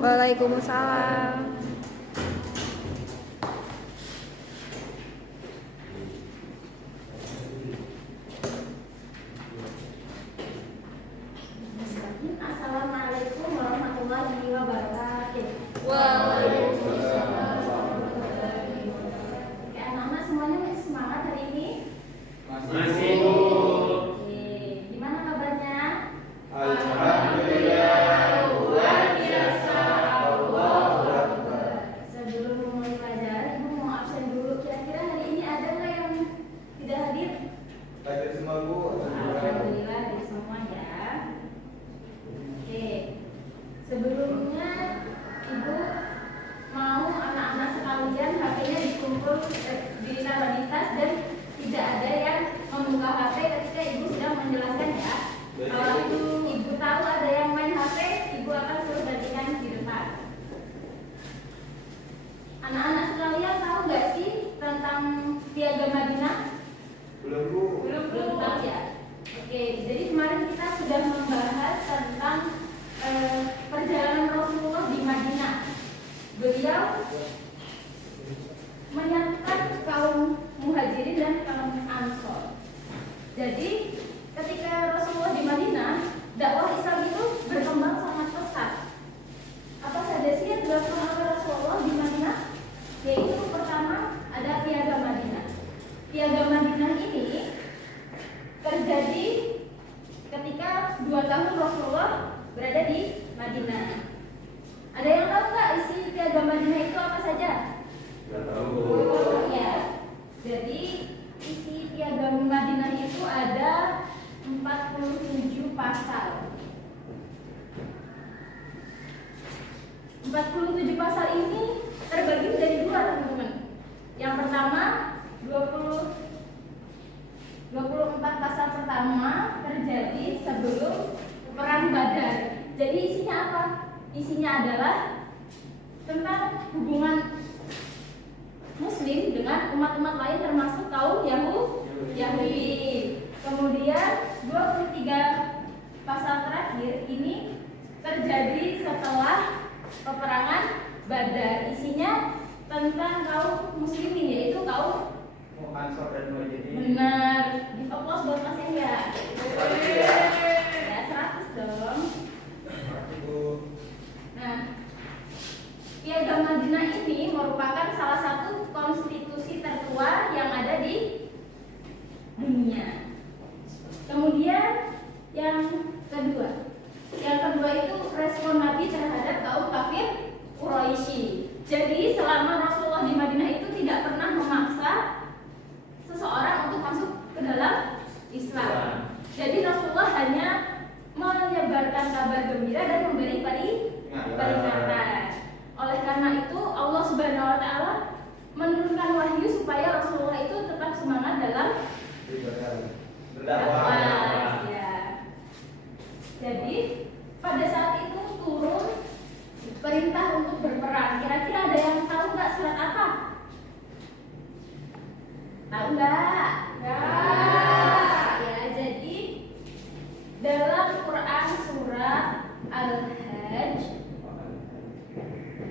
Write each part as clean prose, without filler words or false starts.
Waalaikumsalam. Assalamualaikum warahmatullahi wabarakatuh. Waalaikumsalam. Oke, anak-anak semuanya masih semangat hari ini? Masih, Bu. Oke, gimana kabarnya? Alhamdulillah, luar biasa. Allahu Akbar. Sebelum memulai pelajaran, Ibu mau absen dulu. Kira-kira hari ini ada nggak yang tidak hadir? Hadir semua, Bu. Alhamdulillah dari semua ya. Oke, sebelumnya Ibu mau anak-anak sekalian HP-nya dikumpul ditaruh di tas dan tidak ada yang membuka HP ketika Ibu sedang menjelaskan ya. Kalau Ibu tahu ada yang main HP, Ibu akan suruh gantikan di depan. Anak-anak sekalian tahu nggak sih tentang Piagam Madinah? Belum, Bu. Belum tahu ya. Oke, jadi kemarin kita sudah membahas tentang perjalanan Rasulullah di Madinah. Beliau menyatukan kaum Muhajirin dan kaum Ansor. Jadi ketika Rasulullah di Madinah, dakwah Islam itu berkembang sangat pesat. Apa saja sih yang dilakukan oleh Rasulullah di Madinah? Yaitu pertama ada Piagam Madinah. Piagam Madinah ini terjadi ketika 2 tahun Rasulullah berada di Madinah. Ada yang tahu nggak isi Piagam Madinah itu apa saja? Nggak tahu. Ya, jadi isi Piagam Madinah itu ada 47 pasal. 47 pasal ini terbagi menjadi 2, teman-teman. Yang pertama 24 pasal pertama terjadi sebelum perang Badar. Jadi isinya apa? Isinya adalah tentang hubungan Muslim dengan umat-umat lain termasuk kaum Yahudi. Kemudian 23 pasal terakhir ini terjadi setelah peperangan Badar. Isinya tentang kaum muslimin, yaitu kaum Ansor dan Muhajirin. benar. Di aplaus buat Mas ya. Ya 100 dong. Makasih, Bu. Nah, Piagam Madinah ini merupakan salah satu konstitusi tertua yang ada di dunia. Kemudian yang kedua itu respon Nabi terhadap kaum kafir Quraisy. Jadi selama Rasulullah di Madinah itu tidak pernah memaksa seseorang untuk masuk ke dalam Islam. Jadi Rasulullah hanya menyebarkan kabar gembira dan memberi peringatan. Oleh karena itu Allah Subhanahu wa taala menurunkan wahyu supaya Rasulullah itu tetap semangat dalam berdakwah. Ya. Jadi pada saat itu turun perintah untuk berperang. Kira-kira ada yang tahu nggak surat apa? Tahu nggak? Ya, jadi dalam Quran surat Al-Hajj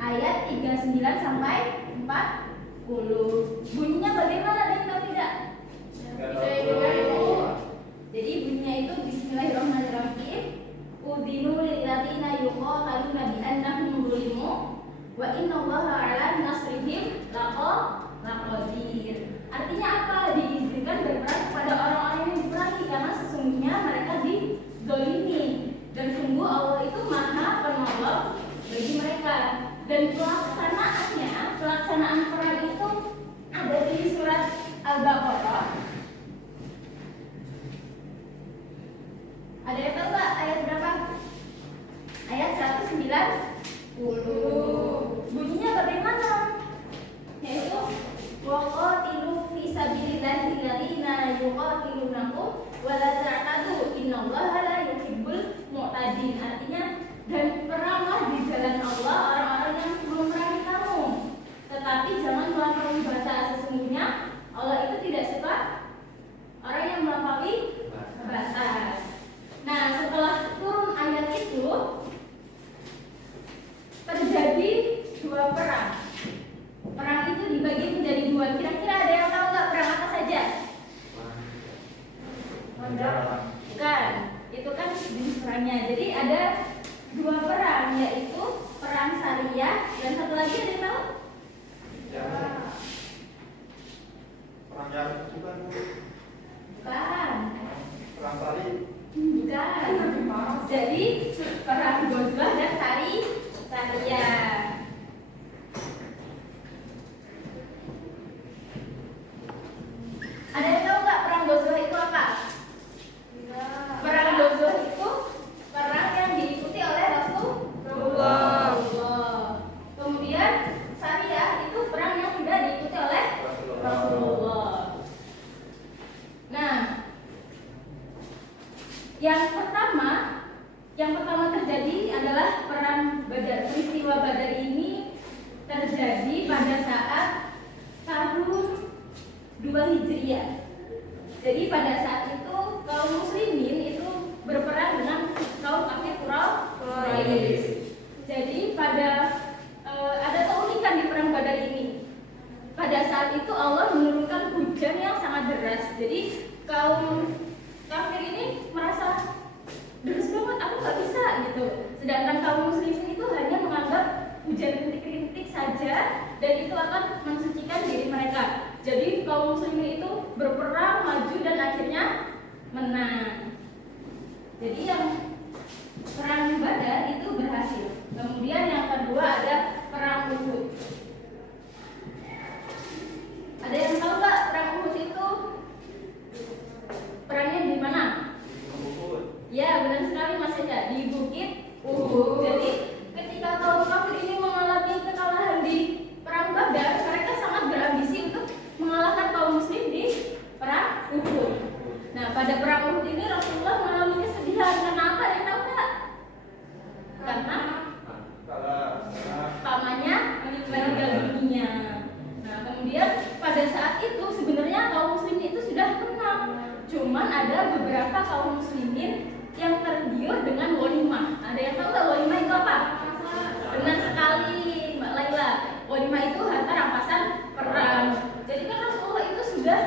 ayat 39 sampai 40. Bunyinya bagaimana, ada yang tahu tidak? Jadi bunyinya itu Bismillahirrahmanirrahim. Udinu lilladzina yuqataluna bi annahum zulimu wa innallaha 'ala nasrihim laqadir. Artinya apa? Diizinkan berperang kepada orang-orang yang diperangi karena sesungguhnya mereka dizalimi dan sungguh Allah itu Maha Penolong bagi mereka. Dan pelaksanaan perang itu ada di surat Al-Baqarah. Ada yang tahu nggak ayat berapa? Ayat 190. Bunyinya bagaimana? Yaitu waqatilu fi sabilillahi alladziina yuqatilunakum wa la ta'tadu innallaha la yuhibbul mu'tadin. Artinya, dan peranglah di jalan Allah orang-orang yang memerangi kamu, tetapi jangan melampaui batas. Sesungguhnya Allah itu tidak suka orang yang melampaui batas. Nah, setelah turun ayat itu dua perang, yaitu perang Sariyah dan satu lagi ada yang tahu? Ya. Perang Yarmuk bukan Bu? Bukan. Perang Salib. Bukan. Jadi perang Ghazwah dan Sariyah. Ada yang tahu nggak perang Ghazwah itu apa? Perang Ghazwah itu perang yang diikuti oleh Rasulullah. Kemudian Sariyah itu perang yang tidak diikuti oleh Rasulullah. Nah, yang pertama terjadi adalah perang Badar. Peristiwa Badar ini terjadi pada saat tahun 2 Hijriah. Jadi pada saat itu kaum muslimin itu berperang dengan kaum kafir Quraisy. Jadi ada keunikan di perang Badar ini. Pada saat itu Allah menurunkan hujan yang sangat deras. Jadi kaum kafir ini merasa deras banget, aku nggak bisa gitu. Sedangkan kaum muslimin itu hanya menganggap hujan rintik-rintik saja dan itu akan mensucikan diri mereka. Jadi kaum muslimin itu berperang maju dan akhirnya menang. Jadi yang perang Badar itu berhasil. Kemudian yang kedua ada perang Uhud. Ada yang tahu nggak perang Uhud itu perangnya di mana? Ya, benar sekali Mas Eka, di Bukit Uhud. Jadi ketika kaum kafir ini mengalami kekalahan di perang Badar, mereka sangat berambisi untuk mengalahkan kaum muslim di perang Uhud. Nah, pada perang Uhud ini Rasulullah mengalami kesedihan. Kenapa? Ada yang tahu nggak? Karena pamannya meninggal dunia. Nah, kemudian pada saat itu sebenarnya kaum muslimin itu sudah menang. Cuman ada beberapa kaum muslimin yang tergiur dengan walimah. Ada yang tahu nggak walimah itu apa? Benar sekali Mbak Laila. Walimah itu harta rampasan perang. Jadi kan Rasulullah itu sudah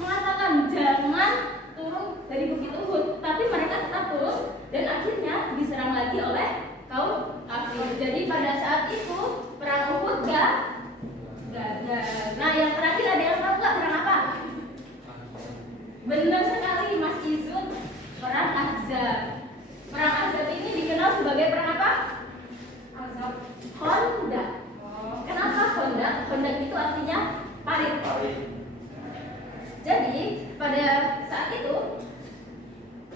mengatakan jangan turun dari Bukit Uhud, tapi mereka tetap turun dan akhirnya diserang lagi oleh kaum kafir. Jadi pada saat itu perang Uhud gagal. Nah, yang terakhir ada yang tahu nggak perang apa? Benar sekali Mas Izun, perang Ahzab. Perang Ahzab ini dikenal sebagai perang apa? Khandaq. Kenapa Khandaq? Khandaq itu artinya parit. Jadi pada saat itu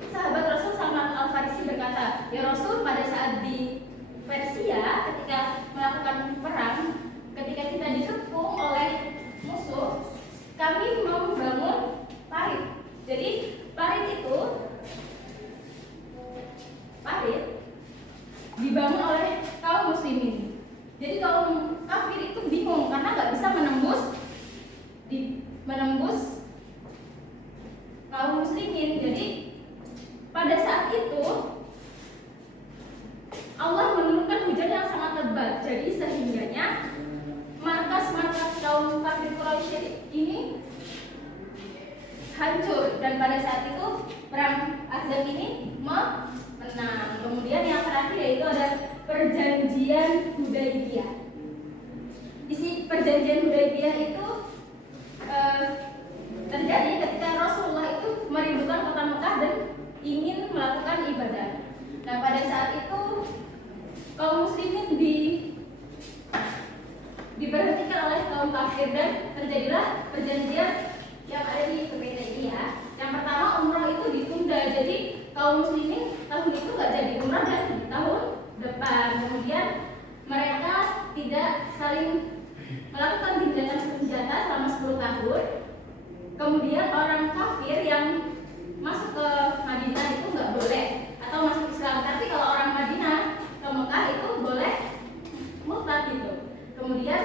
sahabat Rasul Salman Al-Farisi berkata, ya Rasul, pada saat di Persia ketika melakukan perang, ketika kita dikepung oleh musuh, kami mau membangun parit. Jadi parit dibangun oleh kaum muslimin. Jadi kaum kafir itu bingung karena nggak bisa menembus kaum muslimin. Jadi pada saat itu Allah menurunkan hujan yang sangat lebat. Jadi sehingganya markas-markas kaum kafir Quraisy ini hancur dan pada saat itu perang Ahzab ini menang. Kemudian yang terakhir yaitu ada perjanjian Hudaybiyah. Isi perjanjian Hudaybiyah itu terjadi ketika Rasulullah itu merindukan kota Mekah dan ingin melakukan ibadah. Nah, pada saat itu kaum muslimin diberhentikan oleh kaum kafir dan terjadilah perjanjian yang ada di Hudaybiyah ini ya. Yang pertama, umrah itu ditunda. Jadi kaum muslimin tahun itu nggak jadi umrah dan di tahun depan. Kemudian mereka tidak saling melakukan gencatan senjata selama 10 tahun. Kemudian orang kafir yang masuk ke Madinah itu nggak boleh atau masuk Islam. Tapi kalau orang Madinah ke Mekah itu boleh murtad gitu. Kemudian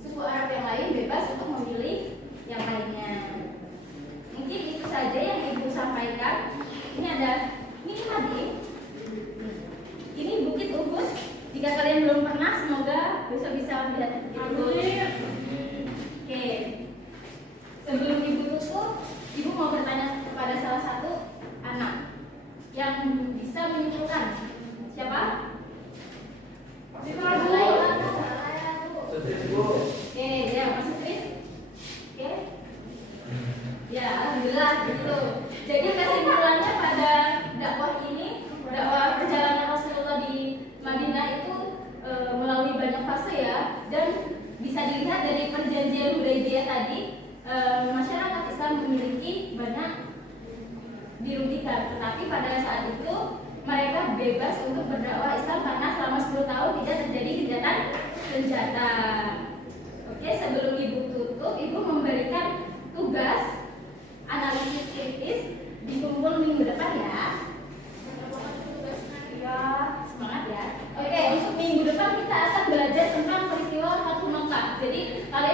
suku Arab yang lain bebas untuk memilih yang lainnya. Mungkin itu saja yang Ibu sampaikan. Ini tadi. Ini Bukit Uhud. Jika kalian belum pernah, semoga besok bisa melihat Bukit Uhud. Oke. Sebelum Ibu tutup, Ibu mau bertanya kepada salah satu anak yang bisa menyimpulkan. Siapa? Tetapi pada saat itu mereka bebas untuk berdakwah Islam karena selama 10 tahun tidak terjadi gencatan senjata. Oke, sebelum Ibu tutup, Ibu memberikan tugas analisis kritis di kumpul minggu depan ya. Ya, semangat ya. Oke, untuk minggu depan kita akan belajar tentang peristiwa Fathu Makkah. Jadi kalau